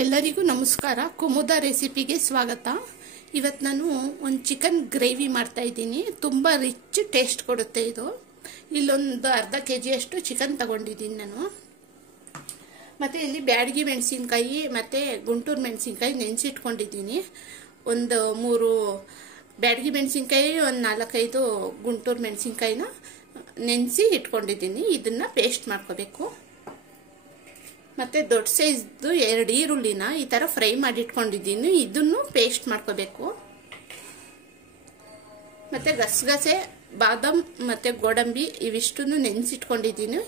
ಎಲ್ಲರಿಗೂ ನಮಸ್ಕಾರ. ಕುಮುದ ರೆಸಿಪಿಗೆ ಸ್ವಾಗತ. ಇವತ್ತು ನಾನು ಒಂದು ಚಿಕನ್ ಗ್ರೇವಿ ಮಾಡ್ತಾ ಇದ್ದೀನಿ. ತುಂಬ ರಿಚ್ ಟೇಸ್ಟ್ ಕೊಡುತ್ತೆ ಇದು. ಇಲ್ಲೊಂದು ಅರ್ಧ kg ಅಷ್ಟು ಚಿಕನ್ ತಗೊಂಡಿದ್ದೀನಿ ನಾನು. ಮತ್ತು ಇಲ್ಲಿ ಬ್ಯಾಡಗಿ ಮೆಣಸಿನ್ಕಾಯಿ ಮತ್ತು ಗುಂಟೂರು ಮೆಣಸಿನ್ಕಾಯಿ ನೆನೆಸಿಟ್ಕೊಂಡಿದ್ದೀನಿ. ಒಂದು 3 ಬ್ಯಾಡಗಿ ಮೆಣಸಿನ್ಕಾಯಿ, ಒಂದು 4-5 ಗುಂಟೂರು ಮೆಣಸಿನ್ಕಾಯಿನ ನೆನೆಸಿ ಇಟ್ಕೊಂಡಿದ್ದೀನಿ. ಇದನ್ನು ಪೇಸ್ಟ್ ಮಾಡ್ಕೋಬೇಕು. ಮತ್ತು ದೊಡ್ಡ ಸೈಜ್ದು 2 ಈರುಳ್ಳಿನ ಈ ಥರ ಫ್ರೈ ಮಾಡಿ ಇಟ್ಕೊಂಡಿದ್ದೀನಿ. ಇದನ್ನು ಪೇಸ್ಟ್ ಮಾಡ್ಕೋಬೇಕು. ಮತ್ತು ಗಸಗಸೆ, ಬಾದಾಮ್ ಮತ್ತು ಗೋಡಂಬಿ ಇವಿಷ್ಟನ್ನು ನೆನೆಸಿಟ್ಕೊಂಡಿದ್ದೀನಿ.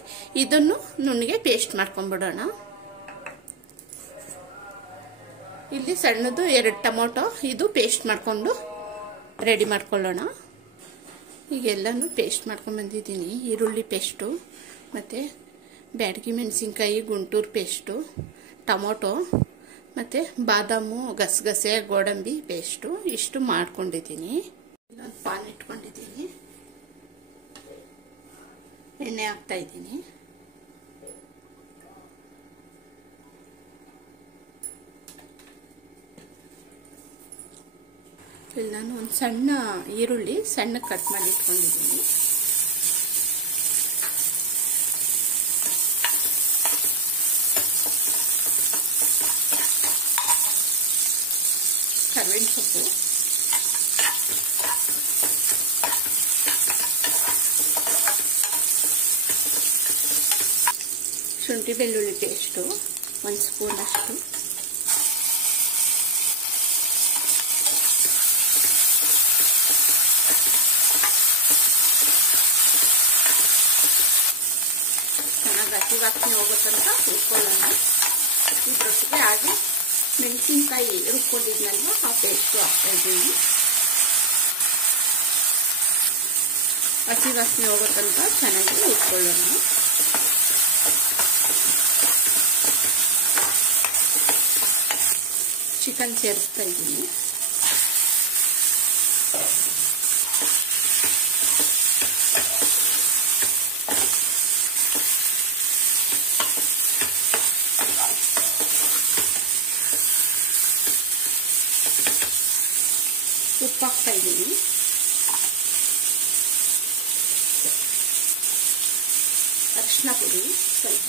ಇದನ್ನು ನುಣ್ಣಗೆ ಪೇಸ್ಟ್ ಮಾಡ್ಕೊಂಡ್ಬಿಡೋಣ. ಇಲ್ಲಿ ಸಣ್ಣದು 2 ಟೊಮೊಟೊ, ಇದು ಪೇಸ್ಟ್ ಮಾಡಿಕೊಂಡು ರೆಡಿ ಮಾಡ್ಕೊಳ್ಳೋಣ. ಈಗೆಲ್ಲನೂ ಪೇಸ್ಟ್ ಮಾಡ್ಕೊಂಡು ಬಂದಿದ್ದೀನಿ. ಈರುಳ್ಳಿ ಪೇಸ್ಟು ಮತ್ತು ಬ್ಯಾಡಗಿ ಮೆಣಸಿನ್ಕಾಯಿ, ಗುಂಟೂರು ಪೇಸ್ಟು, ಟೊಮೊಟೊ ಮತ್ತು ಬಾದಾಮು, ಗಸಗಸೆ, ಗೋಡಂಬಿ ಪೇಸ್ಟು ಇಷ್ಟು ಮಾಡ್ಕೊಂಡಿದ್ದೀನಿ. ಇಲ್ಲೊಂದು ಪಾನ್ ಇಟ್ಕೊಂಡಿದ್ದೀನಿ. ಎಣ್ಣೆ ಹಾಕ್ತಾ ಇದ್ದೀನಿ. ಇಲ್ಲಿ ನಾನು ಒಂದು ಸಣ್ಣ ಈರುಳ್ಳಿ ಸಣ್ಣ ಕಟ್ ಮಾಡಿ ಇಟ್ಕೊಂಡಿದ್ದೀನಿ. ಕರಿಬೇವಿನ ಸೊಪ್ಪು, ಶುಂಠಿ ಬೆಳ್ಳುಳ್ಳಿ ಪೇಸ್ಟು 1 ಸ್ಪೂನ್ ಅಷ್ಟು, ಚೆನ್ನಾಗಿ ಹಸಿ ವಾಸನೆ ಹೋಗೋ ತನಕ ಹುರ್ಕೊಳ್ಳೋಣ. ಇದ್ರೊಟ್ಟಿಗೆ ಹಾಗೆ ಮೆಣಸಿನ್ಕಾಯಿ ರುಬ್ಕೊಂಡಿದ್ನಲ್ವ ಆ ಪೇಸ್ಟು ಹಾಕ್ತಾ ಇದ್ದೀನಿ. ಹಸಿ ವಾಸನೆ ಹೋಗೋ ತನಕ ಚೆನ್ನಾಗಿ ಹುರ್ಕೊಳ್ಳೋಣ. ಚಿಕನ್ ಸೇರಿಸ್ತಾ ಇದ್ದೀನಿ. ಉಪ್ಪು ಹಾಕ್ತಾ ಇದ್ದೀನಿ. ಅರಿಶಿನ ಪುಡಿ ಸ್ವಲ್ಪ,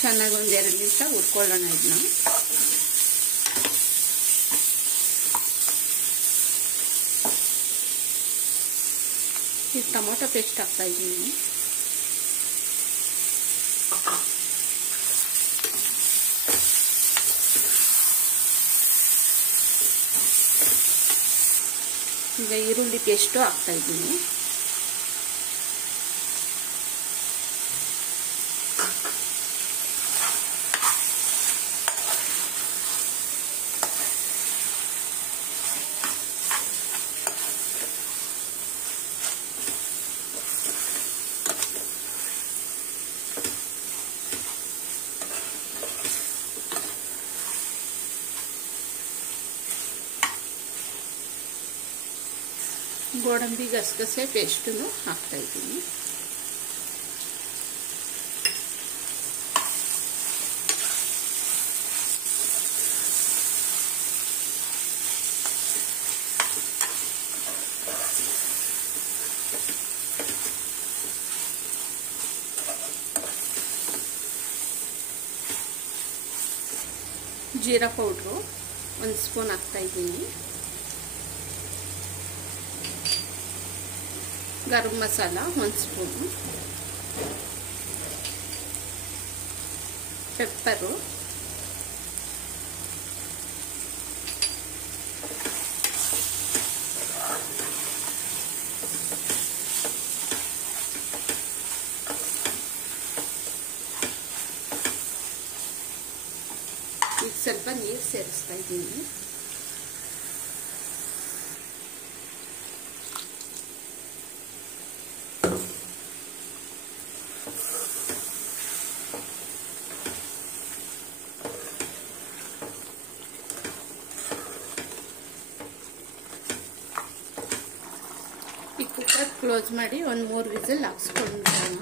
ಚೆನ್ನಾಗಿ ಒಂದು 2 ನಿಮಿಷ ಹುರ್ಕೊಳ್ಳೋಣ ಇದನ್ನ. ಈಗ ಟೊಮೊಟೊ ಪೇಸ್ಟ್ ಹಾಕ್ತಾ ಇದ್ದೀನಿ. ಈಗ ಈರುಳ್ಳಿ ಪೇಸ್ಟು ಹಾಕ್ತಾ ಇದ್ದೀನಿ. ಗೋಡಂಬಿ, ಗಸಗಸೆ ಪೇಸ್ಟನ್ನು ಹಾಕ್ತಾ ಇದ್ದೀನಿ. ಜೀರಾ ಪೌಡ್ರು 1 ಸ್ಪೂನ್ ಹಾಕ್ತಾ ಇದ್ದೀನಿ. ಗರಂ ಮಸಾಲ 1 ಸ್ಪೂನು, ಪೆಪ್ಪರು, ಈಗ ಸ್ವಲ್ಪ ನೀರು ಸೇರಿಸ್ತಾ ಇದ್ದೀನಿ. ಈ ಕುಕ್ಕರ್ ಕ್ಲೋಸ್ ಮಾಡಿ ಒಂದು 3 ವಿಸಿಲ್ ಹಾಕ್ಸ್ಕೊಂಡ್ಬಿಡೋಣ.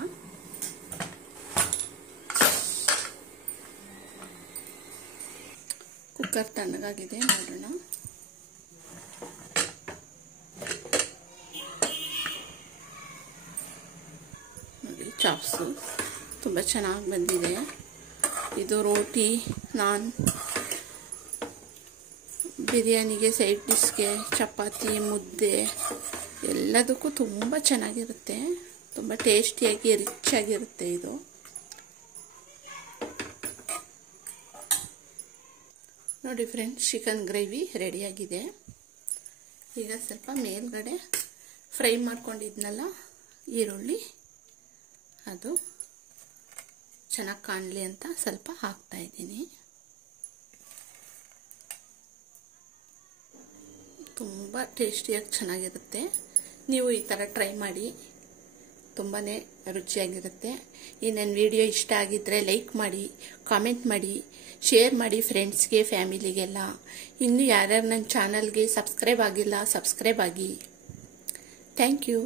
ಕುಕ್ಕರ್ ತಣ್ಣಗಾಗಿದೆ, ನೋಡೋಣ. ನೋಡಿ, ಚಾಪ್ಸು ತುಂಬ ಚೆನ್ನಾಗಿ ಬಂದಿದೆ. ಇದು ರೋಟಿ, ನಾನ್, ಬಿರಿಯಾನಿಗೆ, ಸೈಡ್ ಡಿಶ್ಗೆ, ಚಪಾತಿ, ಮುದ್ದೆ ಎಲ್ಲದಕ್ಕೂ ತುಂಬ ಚೆನ್ನಾಗಿರುತ್ತೆ. ತುಂಬ ಟೇಸ್ಟಿಯಾಗಿ ರಿಚ್ ಆಗಿರುತ್ತೆ ಇದು. ನೋಡಿ ಫ್ರೆಂಡ್ಸ್, ಚಿಕನ್ ಗ್ರೇವಿ ರೆಡಿಯಾಗಿದೆ. ಈಗ ಸ್ವಲ್ಪ ಮೇಲ್ಗಡೆ ಫ್ರೈ ಮಾಡ್ಕೊಂಡಿದ್ನಲ್ಲ ಈರುಳ್ಳಿ, ಅದು ಚೆನ್ನಾಗಿ ಕಾಣಲಿ ಅಂತ ಸ್ವಲ್ಪ ಹಾಕ್ತಾ ಇದ್ದೀನಿ. ತುಂಬ ಟೇಸ್ಟಿಯಾಗಿ ಚೆನ್ನಾಗಿರುತ್ತೆ. ನೀವು ಈ ಥರ ಟ್ರೈ ಮಾಡಿ, ತುಂಬಾ ರುಚಿಯಾಗಿರುತ್ತೆ. ಈ ನನ್ನ ವಿಡಿಯೋ ಇಷ್ಟ ಆಗಿದ್ದರೆ ಲೈಕ್ ಮಾಡಿ, ಕಾಮೆಂಟ್ ಮಾಡಿ, ಶೇರ್ ಮಾಡಿ ಫ್ರೆಂಡ್ಸ್ಗೆ, ಫ್ಯಾಮಿಲಿಗೆಲ್ಲ. ಇನ್ನು ಯಾರ್ಯಾರು ನನ್ನ ಚಾನಲ್ಗೆ ಸಬ್ಸ್ಕ್ರೈಬ್ ಆಗಿಲ್ಲ, ಸಬ್ಸ್ಕ್ರೈಬ್ ಆಗಿ. Thank you.